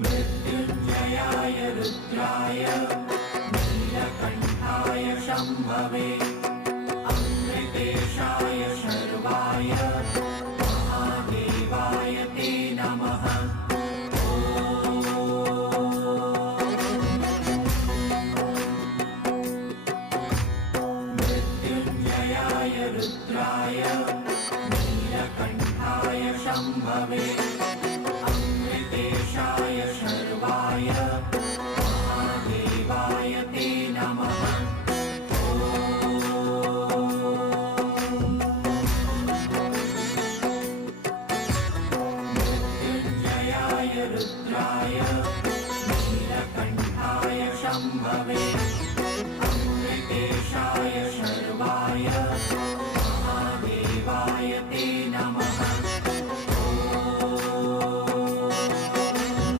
मृत्युञ्जयाय रुद्राय नीलकण्ठाय शम्भवे अमृतेशाय शर्वाय महादेवाय ते नमः। मृत्युञ्जयाय रुद्राय नीलकण्ठाय शम्भवे अमृतेशाय शर्वाय महादेवाय ते नमः। मृत्युञ्जयाय रुद्राय